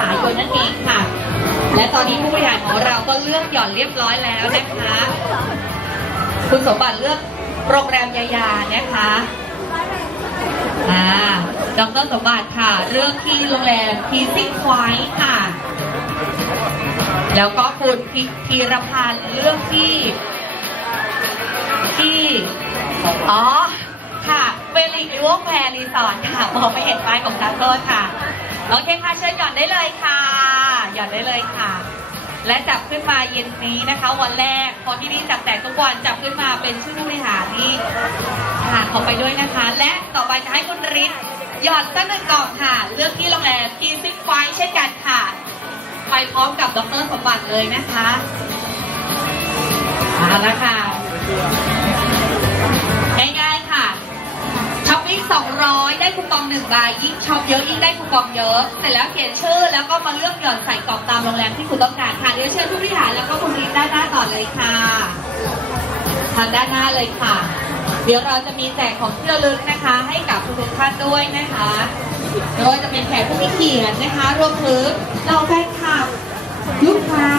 ษายนนั่นเองค่ะ และตอนนี้ผู้บริหารของเราก็เลือกหย่อนเรียบร้อยแล้วนะคะ คุณสมบัติเลือกโรงแรมยายานะคะอ่าดรสมบัติค่ะเลือกที่โรงแรมพีซิ่งควายค่ะ แล้วก็คุณพิธีรพันธ์เลือกที่ที่อ๋อค่ะเวลิลิวแควร์รีสอร์ทค่ะมองไม่เห็นป้ายของซาโต้ค่ะ โอเคค่ะเชิญหย่อนได้เลยค่ะ หย่อนได้เลยค่ะ และจับขึ้นมาเย็นนี้นะคะ วันแรกคนที่นี่จับแจกทุกวันจับขึ้นมาเป็นชื่อผู้บริหารนี่ค่ะขอไปด้วยนะคะ และต่อไปจะให้คุณฤทธิ์หย่อนตั้งหนึ่งกล่องค่ะ เลือกที่โรงแรมทีซิกไฟเช่นกันค่ะ ไปพร้อมกับดรสมบัติเลยนะคะเอาละค่ะ คูปองหนึ่งใบยิ่งช็อปเยอะยิ่งได้คูปองเยอะ เสร็จแล้วเขียนชื่อ แล้วก็มาเลือกหย่อนใส่กล่องตามโรงแรมที่คุณต้องการค่ะเดี๋ยวเชิญผู้บริหารแล้วก็คุณรีดด้านหน้าต่อเลยค่ะทางด้านหน้าเลยค่ะ เดี๋ยวเราจะมีแจกของที่ระลึกนะคะ ให้กับทุกท่านด้วยนะคะโดยจะเป็นแขกผู้มีเกียรตินะคะ รวมถึงเราแฟนคลับลูกค้า